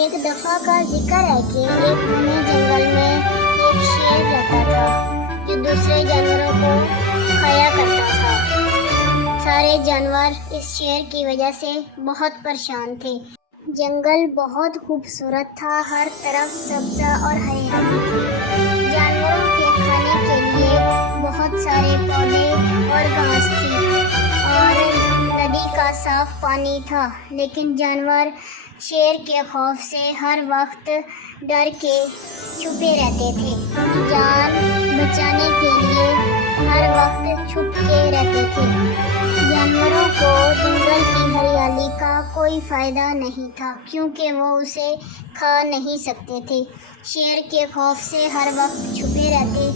ایک دفعہ کا ذکر ہے کہ ایک گھنے جنگل میں ایک شیر رہتا تھا جو دوسرے جانوروں کو کھایا کرتا تھا۔ سارے جانور اس شیر کی وجہ سے بہت پریشان تھے۔ جنگل بہت خوبصورت تھا، ہر طرف سبزہ اور ہریالی تھی۔ جانوروں کے کھانے کے لیے بہت سارے پودے اور گھاس تھی اور ندی کا صاف پانی تھا، لیکن جانور شیر کے خوف سے ہر وقت ڈر کے چھپے رہتے تھے۔ جان بچانے کے لیے ہر وقت چھپ کے رہتے تھے۔ جانوروں کو جنگل کی ہریالی کا کوئی فائدہ نہیں تھا کیونکہ وہ اسے کھا نہیں سکتے تھے۔ شیر کے خوف سے ہر وقت چھپے رہتے۔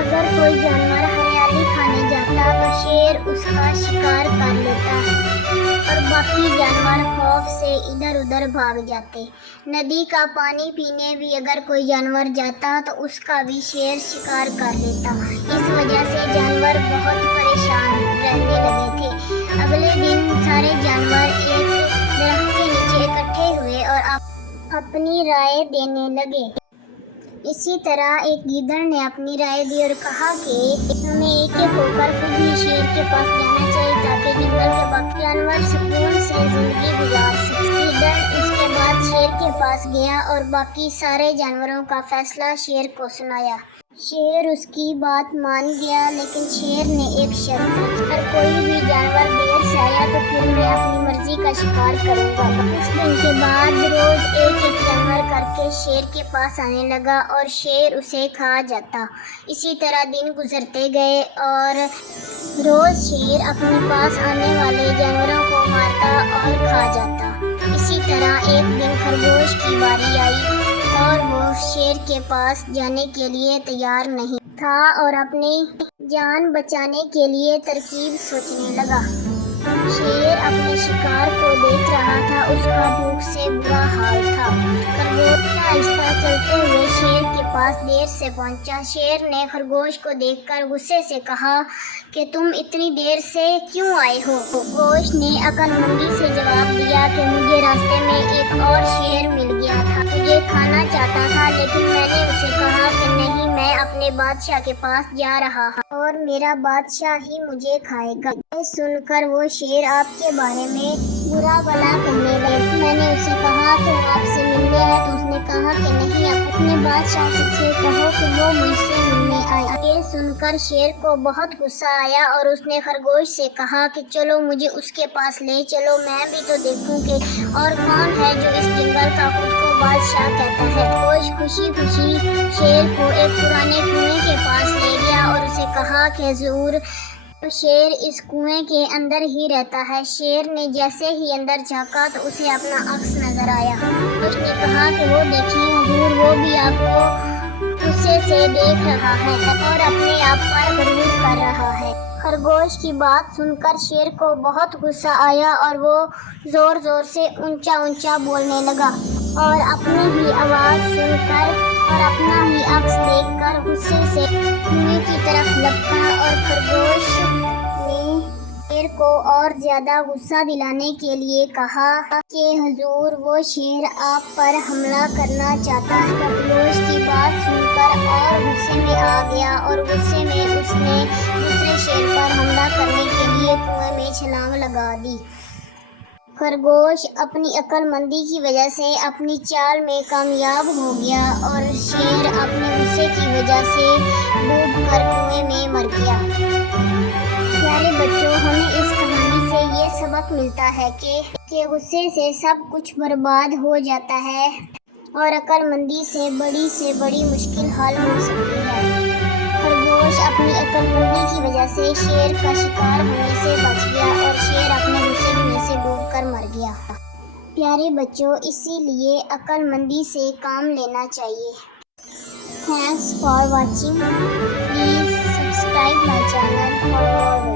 اگر کوئی جانور ہریالی کھانے جاتا تو شیر اس کا شکار کر لیتا اور باقی جانور خوف سے ادھر ادھر بھاگ جاتے۔ ندی کا پانی پینے بھی اگر کوئی جانور جاتا تو اس کا بھی شیر شکار کر لیتا۔ اس وجہ سے جانور بہت پریشان رہنے لگے تھے۔ اگلے دن سارے جانور ایک درخت کے نیچے اکٹھے ہوئے اور اپنی رائے دینے لگے۔ اسی طرح ایک گیدڑ نے اپنی رائے دی اور کہا کہ ہمیں ایک ایک ہو کر خود ہی شیر کے پاس جانا چاہیے تاکہ جنگل کے باقی جانور سکون سے زندگی گزار سکیں۔ گیدڑ اس کے بعد شیر کے پاس گیا اور باقی سارے جانوروں کا فیصلہ شیر کو سنایا۔ شیر اس کی بات مان گیا، لیکن شیر نے ایک شرط رکھی، اگر کوئی بھی جانور دیر سے آیا تو پھر میں اپنی مرضی کا شکار کروں گا۔ اس دن کے بعد روز ایک ایک جانور کر کے شیر کے پاس آنے لگا اور شیر اسے کھا جاتا۔ اسی طرح دن گزرتے گئے اور روز شیر اپنے پاس آنے والے جانوروں کو مارتا اور کھا جاتا۔ اسی طرح ایک دن خرگوش کی باری آئی اور وہ شیر کے پاس جانے کے لیے تیار نہیں تھا اور اپنی جان بچانے کے لیے ترکیب سوچنے لگا۔ شیر اپنے شکار کو دیکھ رہا تھا، اس کا بھوک سے برا حال تھا۔ خرگوش آہستہ چلتے ہوئے شیر کے پاس دیر سے پہنچا۔ شیر نے خرگوش کو دیکھ کر غصے سے کہا کہ تم اتنی دیر سے کیوں آئے ہو؟ خرگوش نے عقل مندی سے جواب دیا کہ مجھے راستے میں ایک اور شیر مل گیا تھا، مجھے کھانا چاہتا تھا لیکن میں نے اسے کہا کہ نہیں، میں اپنے بادشاہ کے پاس جا رہا ہوں اور میرا بادشاہ ہی مجھے کھائے گا۔ یہ سن کر وہ شیر آپ کے بارے میں برا بھلا کہنے لگا۔ میں نے اسے کہا کہ وہ آپ سے ملنے ہے تو اس نے کہا کہ نہیں، اپنے بادشاہ سے کہو کہ وہ مجھ سے ملنے آئے۔ یہ سن کر شیر کو بہت غصہ آیا اور اس نے خرگوش سے کہا کہ چلو مجھے اس کے پاس لے چلو، میں بھی تو دیکھوں کہ اور کون ہے جو اس جنگل کا خود کو بادشاہ کہتا ہے۔ خرگوش خوشی خوشی شیر کو ایک پرانے کنویں کے پاس لے گیا اور اسے کہا کہ حضور، شیر اس کنویں کے اندر ہی رہتا ہے۔ شیر نے جیسے ہی اندر جھانکا تو اسے اپنا عکس نظر آیا۔ خرگوش نے کہا کہ وہ دیکھیں حضور، وہ بھی آپ کو غصے سے دیکھ رہا ہے اور اپنے آپ پر غرور کر رہا ہے۔ خرگوش کی بات سن کر شیر کو بہت غصہ آیا اور وہ زور زور سے اونچا اونچا بولنے لگا اور اپنی ہی آواز سن کر اور اپنا ہی عکس دیکھ کر غصے سے کنویں کی طرف لپکا اور خرگوش نے شیر کو اور زیادہ غصہ دلانے کے لیے کہا کہ حضور، وہ شیر آپ پر حملہ کرنا چاہتا ہے۔ خرگوش کی بات سن کر اور غصے میں آ گیا اور غصے میں اس نے دوسرے شیر پر حملہ کرنے کے لیے کنویں میں چھلانگ لگا دی۔ خرگوش اپنی عقل مندی کی وجہ سے اپنی چال میں کامیاب ہو گیا اور شیر اپنے غصے کی وجہ سے ڈوب کر کنویں میں مر گیا۔ پیارے بچوں، ہمیں اس کہانی سے یہ سبق ملتا ہے کہ غصے سے سب کچھ برباد ہو جاتا ہے اور عقل مندی سے بڑی مشکل حل ہو سکتی ہے۔ خرگوش اپنی عقل مندی کی وجہ سے شیر کا شکار ہونے سے بچ گیا اور شیر اپنے غصے میں سے ڈوب کر مر گیا۔ پیارے بچوں، اسی لیے عقل مندی سے کام لینا چاہیے۔ Thanks for watching. Please subscribe my channel for more videos.